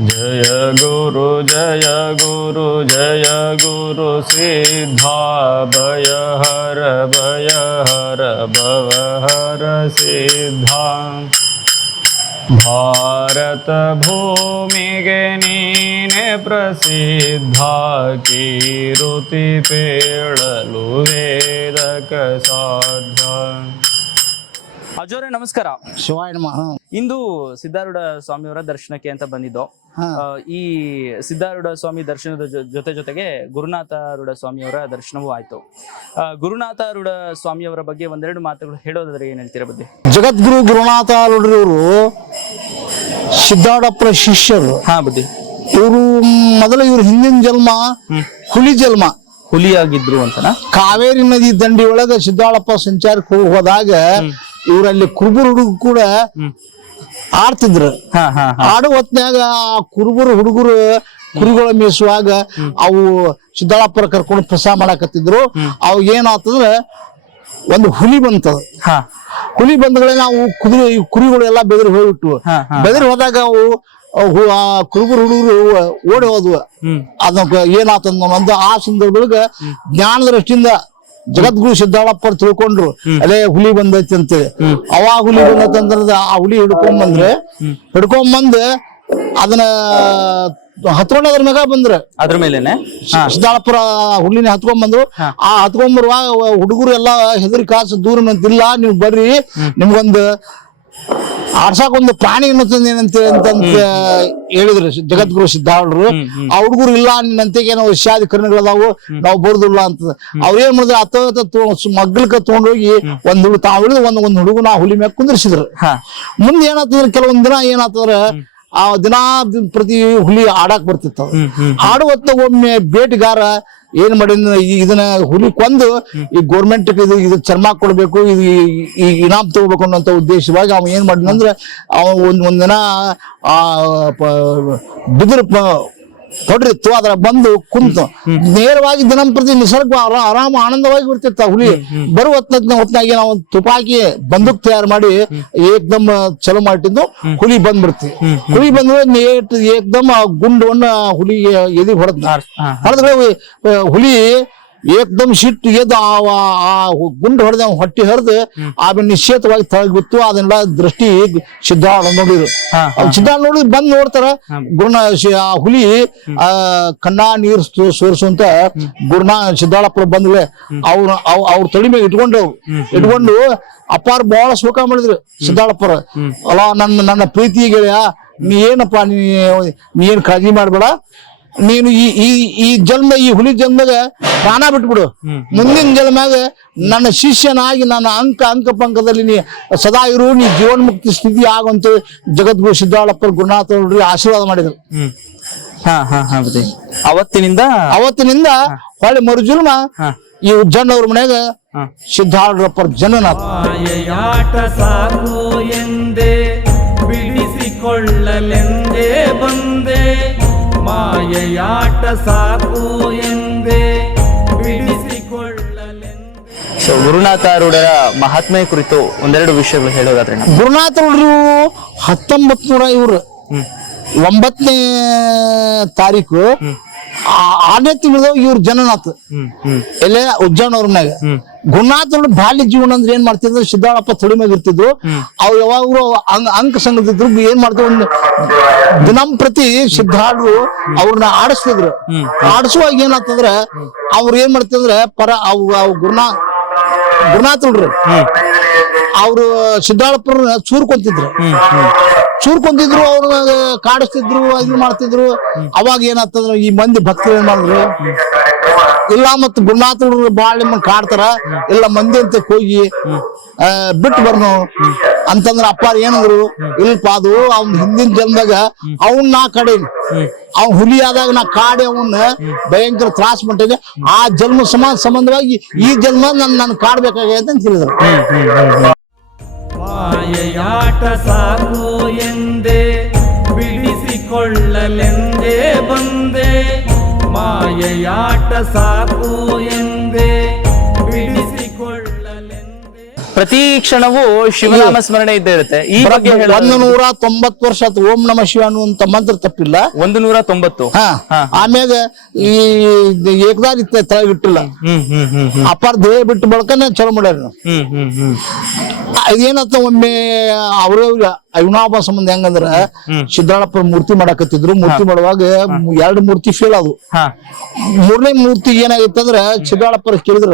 जय गुरु जय गुरु जय गुरु सिद्धा भय हर भय हर भव हर सिद्धा। भारत भूमिगनि प्रसिद्ध वेदक साध्या। ಅಜೋರೆ ನಮಸ್ಕಾರ. ಶಿವಾಯನ ನಮಃ. ಇಂದು ಸಿದ್ಧಾರೂಢ ಸ್ವಾಮಿಯವರ ದರ್ಶನಕ್ಕೆ ಅಂತ ಬಂದಿದ್ದು. ಈ ಸಿದ್ಧಾರೂಢ ಸ್ವಾಮಿ ದರ್ಶನದ ಜೊತೆ ಜೊತೆಗೆ ಗುರುನಾಥಾರೂಢ ಸ್ವಾಮಿಯವರ ದರ್ಶನವೂ ಆಯ್ತು. ಗುರುನಾಥಾರೂಢ ಸ್ವಾಮಿಯವರ ಬಗ್ಗೆ ಒಂದೆರಡು ಮಾತುಗಳು ಹೇಳೋದಾದ್ರೆ ಏನ್ ಹೇಳ್ತೀರಾ ಬಗ್ಗೆ ಜಗದ್ಗುರು ಗುರುನಾಥ ಇವರು ಸಿದ್ಧಾಡಪ್ಪರ ಶಿಷ್ಯರು. ಹಾ ಬುದ್ಧಿ ಇವರು ಮೊದಲು ಇವ್ರ ಹಿಂದಿನ ಜನ್ಮ ಹುಲಿ ಜನ್ಮ. ಹುಲಿಯಾಗಿದ್ರು ಅಂತನ? ಕಾವೇರಿ ನದಿ ದಂಡಿ ಒಳಗ ಸಿದ್ದಾಳಪ್ಪ ಸಂಚಾರಕ್ಕೆ ಹೋದಾಗ ಇವರಲ್ಲಿ ಕುರುಬರು ಹುಡುಗ ಕೂಡ ಆಡ್ತಿದ್ರು. ಆಡೋ ಹೊತ್ನ್ಯಾಗ ಆ ಕುರುಬರು ಹುಡುಗರು ಕುರಿಗಳ ಮೇಯಿಸುವಾಗ ಅವು ಸಿದ್ದಾಳಾಪುರ ಕರ್ಕೊಂಡು ಪ್ರಸಾದ ಮಾಡಾಕತ್ತಿದ್ರು. ಅವ್ ಏನಾಗ್ತದ್ರ ಒಂದು ಹುಲಿ ಬಂತದ. ಹುಲಿ ಬಂದಗಳೇ ನಾವು ಕುದುರೆ ಕುರಿಗಳು ಎಲ್ಲ ಬೆದರಿ ಹೋಗ್ಬಿಟ್ಟು. ಬೆದರಿ ಹೋದಾಗ ಅವು ಆ ಕುರುಬರು ಹುಡುಗರು ಓಡಿ ಹೋದ್ವು. ಅದ ಅದಕ್ಕೆ ಏನಾತಂದ ಒಂದು ಆ ಸಂದರ್ಭದೊಳಗ ಜ್ಞಾನ ದೃಷ್ಟಿಯಿಂದ ಜಗದ್ಗುರು ಸಿದ್ದಾಳಪ್ಪರು ತಿಳ್ಕೊಂಡ್ರು ಅದೇ ಹುಲಿ ಬಂದೈತಿ ಅಂತೇಳಿ. ಅವಾಗ ಹುಲಿ ಬಂದೈತಂದ್ರ ಆ ಹುಲಿ ಹಿಡ್ಕೊಂಡ್ ಬಂದ್ರೆ ಹಿಡ್ಕೊಂಡ್ ಬಂದ್ ಅದನ್ನ ಹತ್ಕೊಂಡ್ ಅದ್ರ ಮ್ಯಾಗ ಬಂದ್ರ. ಅದ್ರ ಮೇಲೆನೆ? ಸಿದ್ದಾಳಪ್ಪರ ಸಿದ್ದಾಳಪುರ ಹುಲ್ಲಿನ ಹತ್ಕೊಂಡ್ ಬಂದ್ರು ಆ ಹತ್ಕೊಂಡ್ ಬರುವಾಗ ಹುಡುಗರು ಎಲ್ಲಾ ಹೆದರಿ ಕಾಸು ದೂರ ನಿಂತಿಲ್ಲ ನೀವ್ ಬರ್ರಿ ನಿಮ್ಗೊಂದು ಆಡ್ಸಾಕ್ ಪ್ರಾಣಿ ಪ್ರಾಣಿ ಏನಂತ ಹೇಳಿದ್ರು ಜಗದ್ಗುರು ಸಿದ್ಧಾಳರು ಆ ಹುಡುಗರು ಇಲ್ಲ ನಿನ್ನಂತೆಗೆ ಏನೋ ವಿಷಾಧಿಕರಣಗಳದಾವು ನಾವು ಬರುದಿಲ್ಲ ಅಂತ. ಅವ್ರ ಏನ್ ಮಾಡಿದ್ರು ಅತ್ತ ಮಗ್ಲಕ ತಗೊಂಡೋಗಿ ಒಂದ್ ಹುಡುಗ ತಾವ್ ಹಿಡಿದು ಒಂದ್ ಒಂದ್ ಹುಡುಗನ ಹುಲಿ ಮ್ಯಾಗ ಕುಂದ್ರಿಸಿದ್ರು. ಮುಂದೆ ಏನಾಗ್ತದ್ರ ಕೆಲವೊಂದ್ ದಿನ ಏನಾಗ್ತದ್ರ ಆ ದಿನ ಪ್ರತಿ ಹುಲಿ ಆಡಾಕ್ ಬರ್ತಿತ್ತು. ಆಡುವತ್ತ ಒಮ್ಮೆ ಬೇಟೆಗಾರ ಏನ್ ಮಾಡಿ ಇದನ್ನ ಹುಲಿ ಕೊಂದು ಈ ಗೋರ್ಮೆಂಟ್ ಇದು ಇದು ಚರ್ಮ ಕೊಡ್ಬೇಕು ಇದು ಈ- ಇನಾಮ್ ತಗೋಬೇಕು ಅನ್ನೋಂತ ಉದ್ದೇಶವಾಗಿ ಅವ ಏನ್ ಮಾಡಿದ್ನಂದ್ರೆ ಅವ ಒಂದ್ ಒಂದಿನ ಆ ಬಿದಿರು ತೊಡ್ರಿತ್ತು ಅದ್ರ ಬಂದು ಕುಂತು. ನೇರವಾಗಿ ದಿನಂಪ್ರತಿ ನಿಸರ್ಗ ಆರ- ಆರಾಮ ಆನಂದವಾಗಿ ಬಿಡ್ತಿತ್ತ ಆ ಹುಲಿ. ಬರುವ ಹೊತ್ನ ಹೊತ್ನಾಗೆ ನಾವು ತುಪಾಕಿ ಬಂದೂಕ್ ತಯಾರು ಮಾಡಿ ಏಕ್ದಮ್ ಚಲೋ ಮಾಡಿದ್ದು ಹುಲಿ ಬಂದ್ಬಿಡ್ತಿ. ಹುಲಿ ಬಂದ್ರೆ ನೇಟ್ ಏಕ್ದಮ್ ಗುಂಡವನ್ನ ಹುಲಿ ಎದಿ ಹೊಡೆದ್ ಹೊಡೆದ್ರೆ ಹುಲಿ ಏಕ್ದಮ್ ಸಿಟ್ಟು ಎದ್ದು ಆ ಗುಂಡು ಹೊಡೆದ ಹೊಟ್ಟಿ ಹರಿದು ಆಮೇಲೆ ನಿಶ್ಚಿತವಾಗಿ ತಳಗಿತ್ತು ಅದನ್ನೆಲ್ಲ ದೃಷ್ಟಿ ಸಿದ್ಧಾಳ ನೋಡಿದ್ರು ಸಿದ್ಧಾಳ ನೋಡಿ ಬಂದ್ ನೋಡ್ತಾರ. ಗುರುನ ಆ ಹುಲಿ ಆ ಕಣ್ಣ ನೀರ್ ಸೋರಿಸುವಂತ ಗುರುನ ಸಿದ್ದಾಳಪ್ಪರ ಬಂದ್ಲೆ. ಅವ್ರ ಅವ್- ಅವ್ರ ತಳಿ ಮೇಲೆ ಇಟ್ಕೊಂಡು ಇಟ್ಕೊಂಡು ಅಪ್ಪಾರ ಬಹಳ ಸುಖ ಮಾಡಿದ್ರು ಸಿದ್ದಾಳಪ್ಪರ ಅಲ್ಲ ನನ್ನ ನನ್ನ ಪ್ರೀತಿ ಗೆಳೆಯ ನೀ ಏನಪ್ಪ ನೀ ನೀ ಏನ್ ಕಾಳಜಿ ಮಾಡ್ಬೇಡ? ನೀನು ಈ ಈ ಈ ಜನ್ಮ ಈ ಹುಲಿ ಜನ್ಮಗ ಪ್ರಾಣ ಬಿಟ್ಬಿಡು. ಮುಂದಿನ ಜನ್ಮಾಗ ನನ್ನ ಶಿಷ್ಯನಾಗಿ ನನ್ನ ಅಂಕ ಅಂಕ ಪಂಕದಲ್ಲಿ ನೀ ಸದಾ ಇರು ನೀ ಜೀವನ್ಮುಕ್ತಿ ಸ್ಥಿತಿ ಆಗುವಂತ ಜಗದ್ಗುರು ಸಿದ್ದಾಳಪ್ಪ ಗುರುನಾಥ ಆಶೀರ್ವಾದ ಮಾಡಿದ್ರು. ಅವತ್ತಿನಿಂದ ಅವತ್ತಿನಿಂದ ಹೊಳೆ ಮರು ಹಾ. ಈ ಉಜ್ಜಣ್ಣ ಅವ್ರ ಮನ್ಯಾಗ ಸಿದ್ದಾಳಪ್ಪ ಜನನಾಥ ಸಾಕು ಎಂದೇ ಬಿಡಿಸಿಕೊಳ್ಳಲೆಂದೇ ಬಂದೆ. ಮಾಯೆಯಾಟ ಸಾಕು ಎಂದೇ ಸೊ ಗುರುನಾಥಾರೂಢರ ಮಹಾತ್ಮೆ ಕುರಿತು ಒಂದೆರಡು ವಿಷಯಗಳು ಹೇಳೋದಾದ್ರೆ ನಾವು. ಗುರುನಾಥ ಅವರು ಹತ್ತೊಂಬತ್ ನೂರ ಇವರು ಒಂಬತ್ತನೇ ತಾರೀಕು ಆ- ಆರನೇ ತಿಂಗಳದಾಗ ಇವ್ರ ಜನನಾಥ. ಎಲ್ಲ ಉಜ್ಜಾನ್ ಅವ್ರ ಮ್ಯಾಗ ಅವ್ರ ಬಾಲ್ಯ ಜೀವನ ಅಂದ್ರೆ ಏನ್ ಮಾಡ್ತಿದ್ರು ಸಿದ್ದಾಳಪ್ಪ ತೊಳಿ ಮೇಲೆ ಇರ್ತಿದ್ರು. ಅವ್ರು ಯಾವಾಗ್ಲೂ ಅಂಗ ಅಂಕ ಸಂಘದಿದ್ರು ಏನ್ ಮಾಡ್ತಿದ್ರು ಒಂದು ದಿನಂಪ್ರತಿ ಸಿದ್ಧಾಳರು ಅವ್ರನ್ನ ಆಡಿಸ್ತಿದ್ರು. ಆಡಿಸುವಾಗ ಏನಾಗ್ತಂದ್ರ ಅವ್ರು ಏನ್ ಮಾಡ್ತಿದ್ರ ಪರ ಅವ್ ಗುರುನಾ ಗುರುನಾಥ್ ಅವರು ಅವ್ರು ಸಿದ್ದಾಳಪ್ಪರ ಚೂರ್ಕೊಂತಿದ್ರು. ಚೂರ್ಕೊಂತಿದ್ರು ಅವ್ರ ಕಾಡಿಸ್ತಿದ್ರು ಇದ್ ಮಾಡ್ತಿದ್ರು. ಅವಾಗ ಏನಾಗ್ತದ್ರ ಈ ಮಂದಿ ಭಕ್ತರು ಏನ್ ಮಾಡಿದ್ರು? ಇಲ್ಲ ಮತ್ ಗುರುನಾಥರು ಬಾಳ ನಿಮ್ಮನ್ನ ಕಾಡ್ತಾರ. ಇಲ್ಲ ಮಂದಿ ಅಂತ ಹೋಗಿ ಬಿಟ್ಟು ಬರ್ನು. ಅಂತಂದ್ರ ಅಪ್ಪ ಏನಂದ್ರು ಇಲ್ಪ ಅದು ಅವ್ನ ಹಿಂದಿನ ಜನ್ಮದಾಗ ಅವನ್ ನಾ ಕಡೇನಿ. ಅವ್ ಹುಲಿ ಆದಾಗ ನಾ ಕಾಡಿ ಅವನ್ನ ಭಯಂಕರ ತ್ರಾಸ ಮಾಡಿದೆ ಆ ಜನ್ಮ ಸಮಾನ ಸಂಬಂಧವಾಗಿ ಈ ಜನ್ಮ ನನ್ ನನ್ ಕಾಡ್ಬೇಕಾಗೈತೆ ಅಂತ ಹೇಳಿದ್ರು. ಸಾಕು ಎಂದೇ, ಬಿಡಿಸಿಕೊಳ್ಳಲೆಂದೇ ಬಂದೆ. ಮಾಯೆಯಾಟ ಸಾಕು ಎಂದೇ ಪ್ರತಿ ಕ್ಷಣವೂ ಶಿವನಾಮ ಸ್ಮರಣೆ ಇದ್ದೇ ಇರುತ್ತೆ. ಈ ಬಗ್ಗೆ ಹೇಳೋದು- ಒಂದು ನೂರ ತೊಂಬತ್ತು ವರ್ಷ ಆತು ಓಂ ನಮ ಶಿವ ಅನ್ನುವಂತ ಮಂತ್ರ ತಪ್ಪಿಲ್ಲ. ಒಂದು ನೂರ ತೊಂಬತ್ತು. ಹಾ. ಆಮ್ಯಾಗ ಈ ಏಕದಾರಿ ತೆಳಗಿಟ್ಟಿಲ್ಲ. ಹ್ಮ್ ಹ್ಮ್ ಹ್ಮ್ ಹ್ಮ್. ಅಪಾರ ದೇಹ ಬಿಟ್ಟು ಬಳಕನೆ ಚಲೋ ಮಾಡ್ಯಾರ. ಹ್ಮ್ ಹ್ಮ್ ಹ್ಮ್. ಇದೇನತ್ತ ಒಮ್ಮೆ ಅವ್ರ ಅವಿನಾಭ ಸಂಬಂಧ ಹೆಂಗಂದ್ರ ಸಿದ್ದಾಳಪ್ಪ ಮೂರ್ತಿ ಮಾಡಾಕತ್ತಿದ್ರು. ಮೂರ್ತಿ ಮಾಡುವಾಗ ಎರಡು ಮೂರ್ತಿ ಫೇಲ್ ಅದು ಮೂರನೇ ಮೂರ್ತಿ ಏನಾಗಿತ್ತು ಅಂದ್ರೆ ಸಿದ್ದಾಳಪ್ಪರ ಕೇಳಿದ್ರ.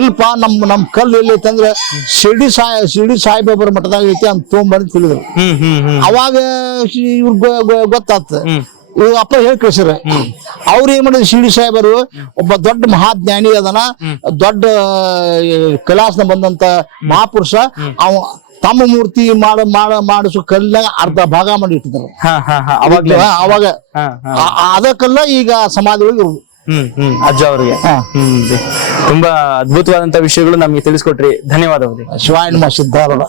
ಇಲ್ಪ ನಮ್ ನಮ್ ಕಲ್ಲು ಎಲ್ಲಿ ಐತೆ ಅಂದ್ರ ಶಿರ್ಡಿ ಸಾಯಿ ಶಿರ್ಡಿ ಸಾಯಿಬಾಬರ ಮಠದಾಗ ಐತಿ ಅಂತ ತಗೊಂಬಂದ್ ತಿಳಿದ್ರು. ಅವಾಗ ಇವ್ರ ಗೊತ್ತಾತ. ಅಪ್ಪ ಹೇಳಿ ಕಳ್ಸ್ಯಾರ ಅವ್ರ ಏನ್ ಮಾಡಿದ್ರು ಶಿರ್ಡಿ ಸಾಹೇಬರು ಒಬ್ಬ ದೊಡ್ಡ ಮಹಾಜ್ಞಾನಿ ಅದನ ದೊಡ್ಡ ಕೈಲಾಸನ ಬಂದಂತ ಮಹಾಪುರುಷ ಅವ ತಮ್ಮ ಮೂರ್ತಿ ಮಾಡ ಮಾಡ ಮಾಡಿಸೋ ಕಲ್ಲಾಗ ಅರ್ಧ ಭಾಗ ಮಾಡಿ ಇಟ್ಟಿದ್ರು ಅವಾಗ. ಅದ ಕಲ್ಲ ಈಗ ಸಮಾಧಿ ಒಳಗೆ. ಹ್ಮ್ ಹ್ಮ್ ಅಜ್ಜ ಅವರಿಗೆ. ತುಂಬಾ ಅದ್ಭುತವಾದಂತ ವಿಷಯಗಳು ನಮ್ಗೆ ತಿಳಿಸ್ಕೊಟ್ರಿ. ಧನ್ಯವಾದಗಳು ಶಿವಾಯ ನಮ ಸಿದ್ಧಾರೂಢ.